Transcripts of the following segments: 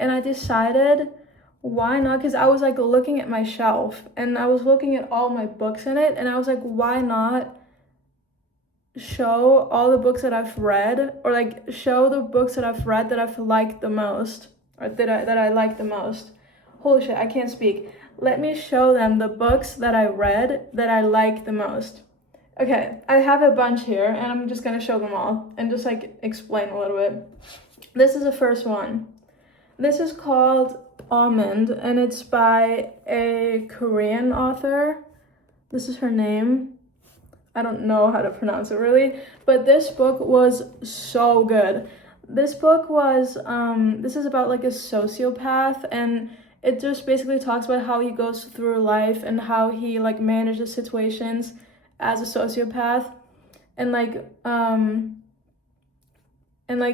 And I decided, why not? Because I was like looking at my shelf and I was looking at all my books in it, and I was like, why not show all the books that I've read, or like show the books that I've read that I've liked the most, or that I like the most. Holy shit, I can't speak. Let me show them the books that I read that I like the most. Okay, I have a bunch here and I'm just gonna show them all and just like explain a little bit. This is the first one. This is called Almond and it's by a Korean author. This is her name. I don't know how to pronounce it really, but this book was so good. This book was, this is about like a sociopath, and it just basically talks about how he goes through life and how he like manages situations as a sociopath, and like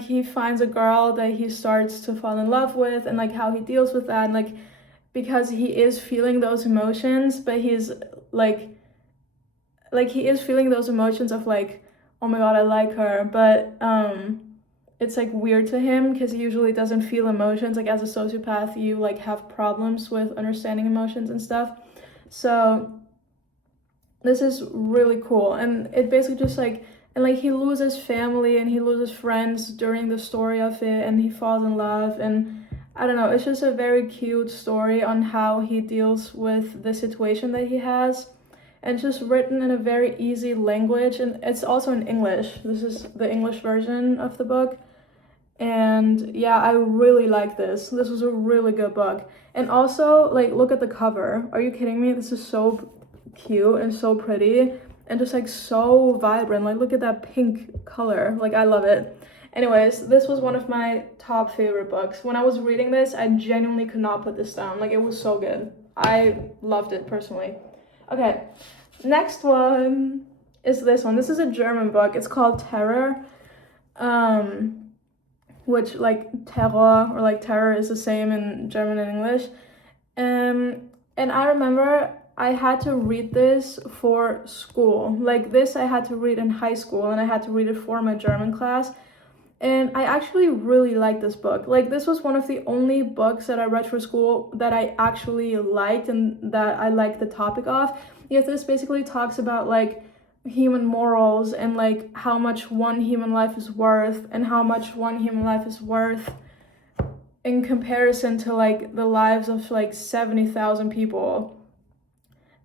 he finds a girl that he starts to fall in love with, and like how he deals with that, and like because he is feeling those emotions, but he's like he is feeling those emotions of like, oh my god, I like her, but it's like weird to him because he usually doesn't feel emotions. Like as a sociopath, you like have problems with understanding emotions and stuff. So this is really cool, and it basically just like, and like he loses family and he loses friends during the story of it, and he falls in love, and I don't know, it's just a very cute story on how he deals with the situation that he has, and it's just written in a very easy language, and it's also in English. This is the English version of the book, and yeah, I really like this. This was a really good book. And also, like, look at the cover. Are you kidding me? This is so cute and so pretty and just like so vibrant. Like look at that pink color. Like I love it. Anyways, this was one of my top favorite books. When I was reading this, I genuinely could not put this down. Like it was so good. I loved it personally. Okay, next one is this one. This is a German book. It's called Terror, which like terror or like terror is the same in German and English. And I remember I had to read this for school. Like this I had to read in high school, and I had to read it for my German class. And I actually really liked this book. Like this was one of the only books that I read for school that I actually liked and that I liked the topic of. Yet this basically talks about like human morals and like how much one human life is worth, and how much one human life is worth in comparison to like the lives of like 70,000 people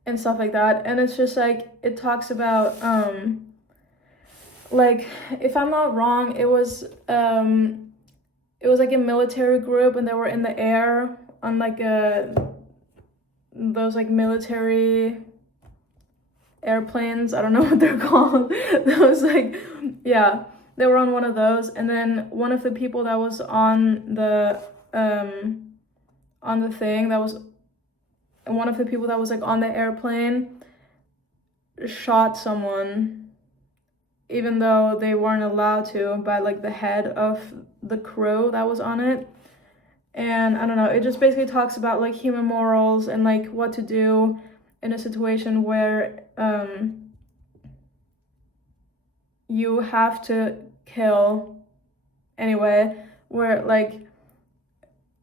and stuff like that. And it's just like it talks about like, if I'm not wrong, it was like a military group, and they were in the air on like those like military airplanes. I don't know what they're called. Those like, yeah, they were on one of those, and then one of the people that was on the thing, that was one of the people that was like on the airplane shot someone, even though they weren't allowed to, by like the head of the crew that was on it. And I don't know, it just basically talks about like human morals and like what to do in a situation where you have to kill anyway, where like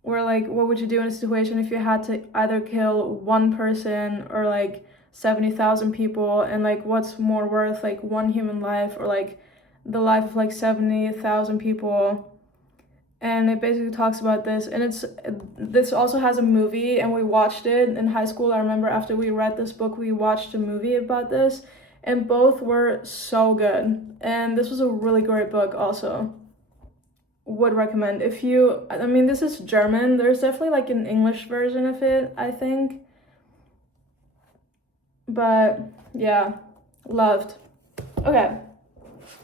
what would you do in a situation if you had to either kill one person or like 70,000 people, and like what's more worth, like one human life or like the life of like 70,000 people. And it basically talks about this, and this also has a movie, and we watched it in high school. I remember after we read this book, we watched a movie about this, and both were so good. And this was a really great book also. Would recommend. If you, I mean, this is German. There's definitely like an English version of it, I think. But yeah, loved. Okay,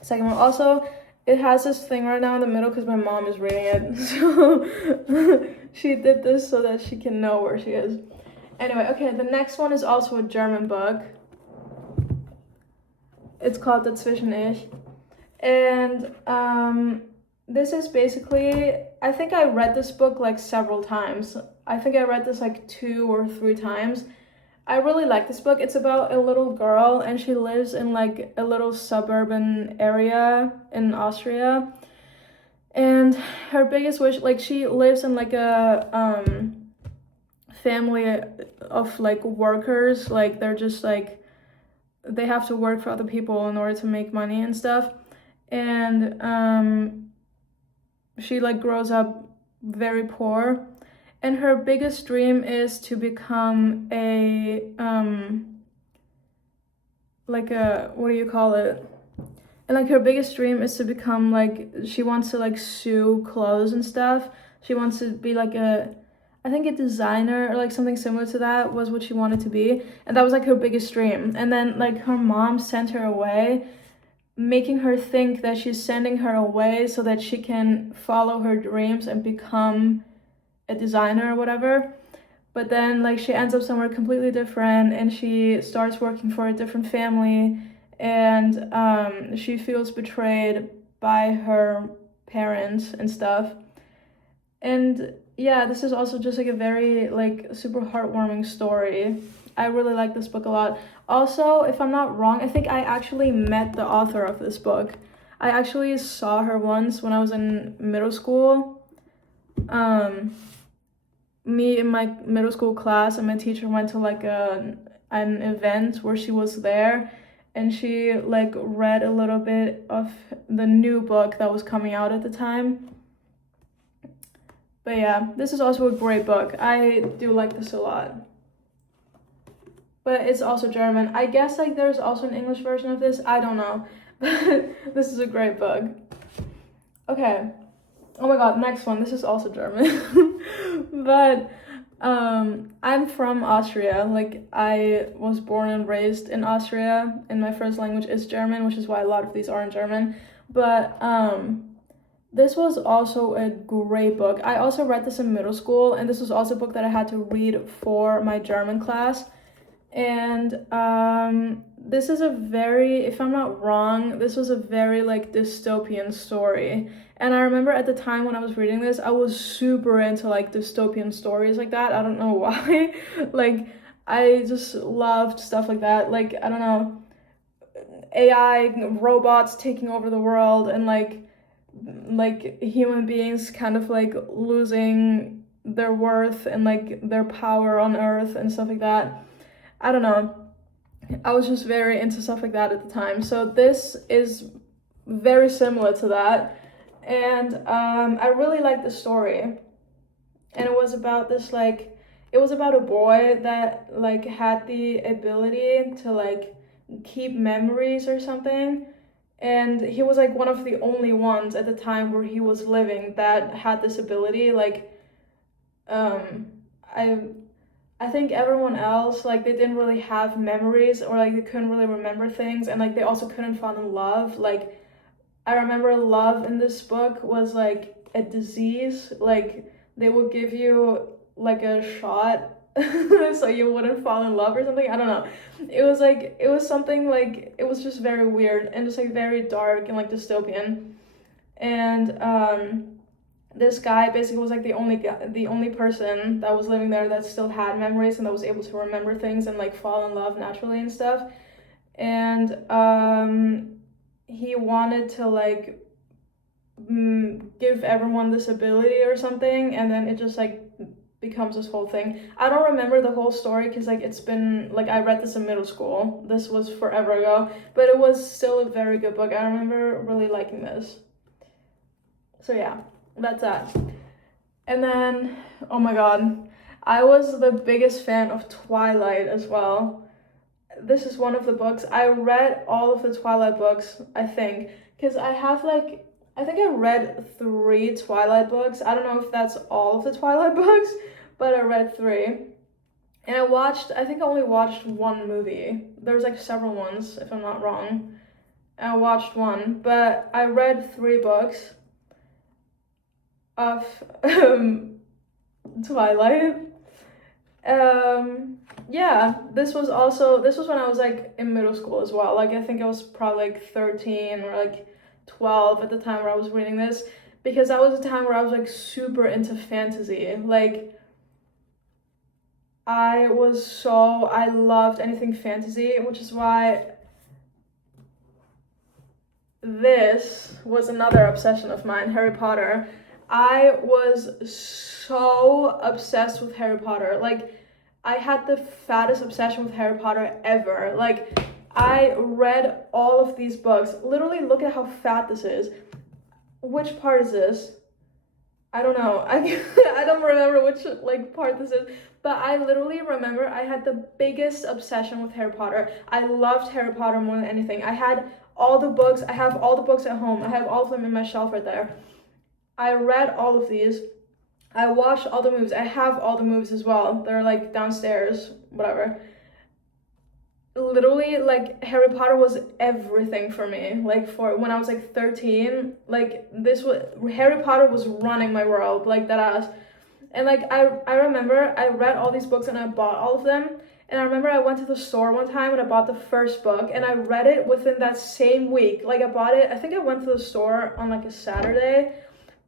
second one. Also, it has this thing right now in the middle because my mom is reading it. So she did this so that she can know where she is. Anyway, okay, the next one is also a German book. It's called Dazwischen Ich. And this is basically, I think I read this book like several times. I think I read this like 2 or 3 times. I really like this book. It's about a little girl, and she lives in like a little suburban area in Austria. And her biggest wish, like, she lives in like a family of like workers, like they're just like, they have to work for other people in order to make money and stuff. And she like grows up very poor, and her biggest dream is to become a like a, what do you call it, and like her biggest dream is to become like, she wants to like sew clothes and stuff. She wants to be like a, I think a designer or like something similar to that was what she wanted to be. And that was like her biggest dream. And then like her mom sent her away, making her think that she's sending her away so that she can follow her dreams and become a designer or whatever. But then like she ends up somewhere completely different, and she starts working for a different family, and she feels betrayed by her parents and stuff. And yeah, this is also just like a very like super heartwarming story. I really like this book a lot. Also, if I'm not wrong, I think I actually met the author of this book. I actually saw her once when I was in middle school. Me in my middle school class and my teacher went to like an event where she was there, and she like read a little bit of the new book that was coming out at the time. But yeah, this is also a great book. I do like this a lot. But it's also German. I guess like there's also an English version of this. I don't know. But this is a great book. Okay. Oh my god, next one. This is also German. But I'm from Austria. Like, I was born and raised in Austria, and my first language is German, which is why a lot of these are in German. But this was also a great book. I also read this in middle school, and this was also a book that I had to read for my German class. And this is a very, if I'm not wrong, this was a very like dystopian story. And I remember at the time when I was reading this, I was super into like dystopian stories like that. I don't know why. Like, I just loved stuff like that. Like, I don't know, AI robots taking over the world, and like human beings kind of like losing their worth and like their power on Earth and stuff like that. I don't know. I was just very into stuff like that at the time. So this is very similar to that. And I really liked the story. And it was about this like, it was about a boy that like had the ability to like keep memories or something. And he was like one of the only ones at the time where he was living that had this ability. Like, um, I I think everyone else, like, they didn't really have memories, or like they couldn't really remember things, and like they also couldn't fall in love. Like, I remember love in this book was like a disease. Like, they would give you like a shot so you wouldn't fall in love or something. I don't know. It was like, it was something like, it was just very weird and just like very dark and like dystopian. And this guy basically was like the only person that was living there that still had memories and that was able to remember things and like fall in love naturally and stuff. And he wanted to like give everyone this ability or something, and then it just like becomes this whole thing. I don't remember the whole story because like it's been like, I read this in middle school. This was forever ago, but it was still a very good book. I remember really liking this. So yeah, that's that. And then, oh my god, I was the biggest fan of Twilight as well. This is one of the books. I read all of the Twilight books, I think, because I have like, I think I read 3 Twilight books. I don't know if that's all of the Twilight books, but I read 3. And I think I only watched 1 movie. There's like several ones, if I'm not wrong. I watched 1, but I read 3 books of Twilight. Yeah, this was when I was like in middle school as well. Like, I think I was probably like 13 or like 12 at the time where I was reading this, because that was a time where I was like super into fantasy. Like, I loved anything fantasy, which is why this was another obsession of mine, Harry Potter. I was so obsessed with Harry Potter. Like, I had the fattest obsession with Harry Potter ever. Like, I read all of these books. Literally, look at how fat this is. Which part is this? I don't know. I don't remember which like part this is, but I literally remember I had the biggest obsession with Harry Potter. I loved Harry Potter more than anything. I had all the books. I have all the books at home. I have all of them in my shelf right there. I read all of these. I watched all the movies. I have all the movies as well. They're like downstairs, whatever. Literally, like, Harry Potter was everything for me. Like, for when I was like 13, like, this was Harry Potter was running my world, like, that ass. And like, I remember I read all these books and I bought all of them. And I remember I went to the store one time and I bought the first book and I read it within that same week. Like, I bought it, I think I went to the store on like a Saturday,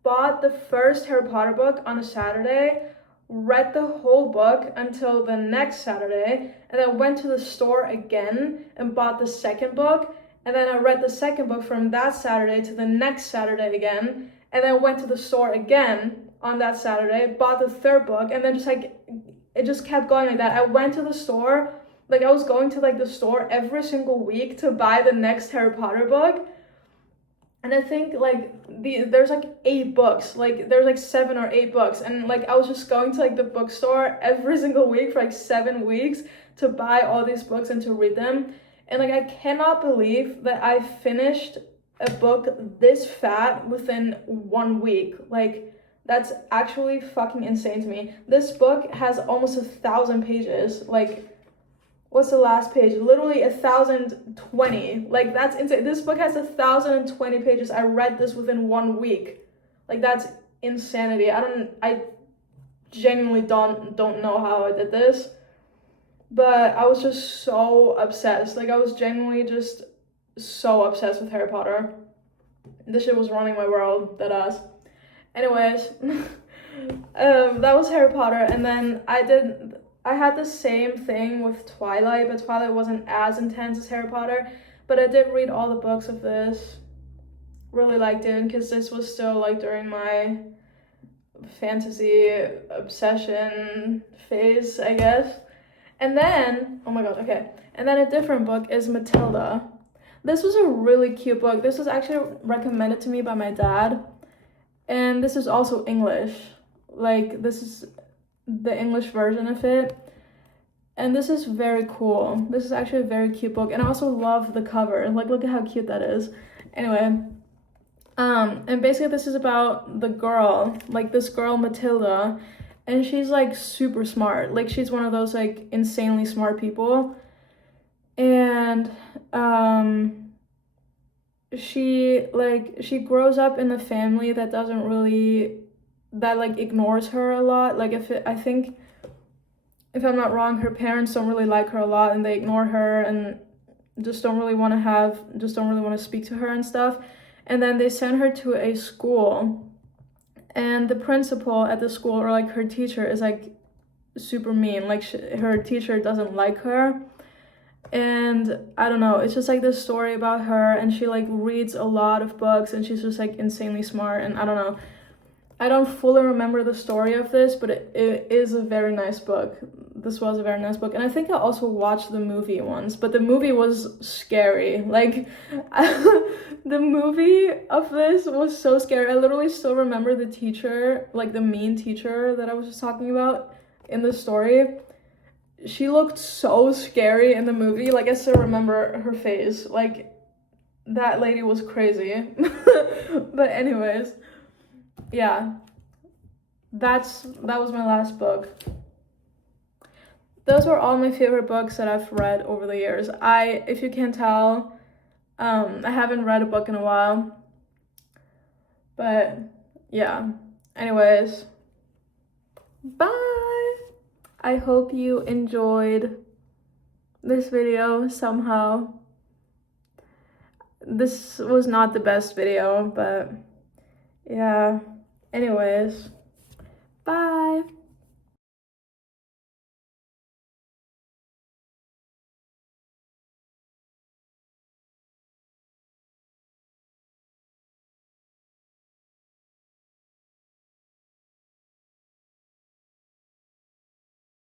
bought the first Harry Potter book on a Saturday, read the whole book until the next Saturday, and then went to the store again and bought the second book, and then I read the second book from that Saturday to the next Saturday again, and then went to the store again on that Saturday, bought the third book, and then just like, it just kept going like that. I went to the store, like I was going to like the store every single week to buy the next Harry Potter book. And I think like there's like 8 books, like there's like 7 or 8 books, and like I was just going to like the bookstore every single week for like 7 weeks to buy all these books and to read them. And like I cannot believe that I finished a book this fat within 1 week. Like, that's actually fucking insane to me. This book has almost 1,000 pages. Like, what's the last page? Literally 1,020. Like, that's insane. This book has 1,020 pages. I read this within 1 week. Like, that's insanity. I genuinely don't know how I did this, but I was just so obsessed. Like, I was genuinely just so obsessed with Harry Potter. This shit was running my world, that ass. Anyways, that was Harry Potter, and then I had the same thing with Twilight, but Twilight wasn't as intense as Harry Potter, but I did read all the books of this. Really liked it, because this was still like during my fantasy obsession phase, I guess. And then, oh my god, okay. And then a different book is Matilda. This was a really cute book. This was actually recommended to me by my dad. And this is also English. Like, this is the English version of it. And this is very cool. This is actually a very cute book. And I also love the cover. Like, look at how cute that is. Anyway, and basically this is about the girl, like this girl Matilda, and she's like super smart. Like, she's one of those like insanely smart people. And she grows up in a family that doesn't really, that like ignores her a lot. Like, I think, if I'm not wrong, her parents don't really like her a lot, and they ignore her and just don't really want to speak to her and stuff. And then they send her to a school, and the principal at the school, or like her teacher, is like super mean. Like, her teacher doesn't like her. And I don't know, it's just like this story about her, and she like reads a lot of books, and she's just like insanely smart. And I don't know, I don't fully remember the story of this, but it is a very nice book. This was a very nice book. And I think I also watched the movie once, but the movie was scary. Like, the movie of this was so scary. I literally still remember the teacher, like the mean teacher that I was just talking about in the story. She looked so scary in the movie. Like, I still remember her face. Like, that lady was crazy. But anyways, yeah, that was my last book. Those were all my favorite books that I've read over the years. If you can't tell, I haven't read a book in a while, but yeah. Anyways, bye. I hope you enjoyed this video somehow. This was not the best video, but yeah. Anyways, bye.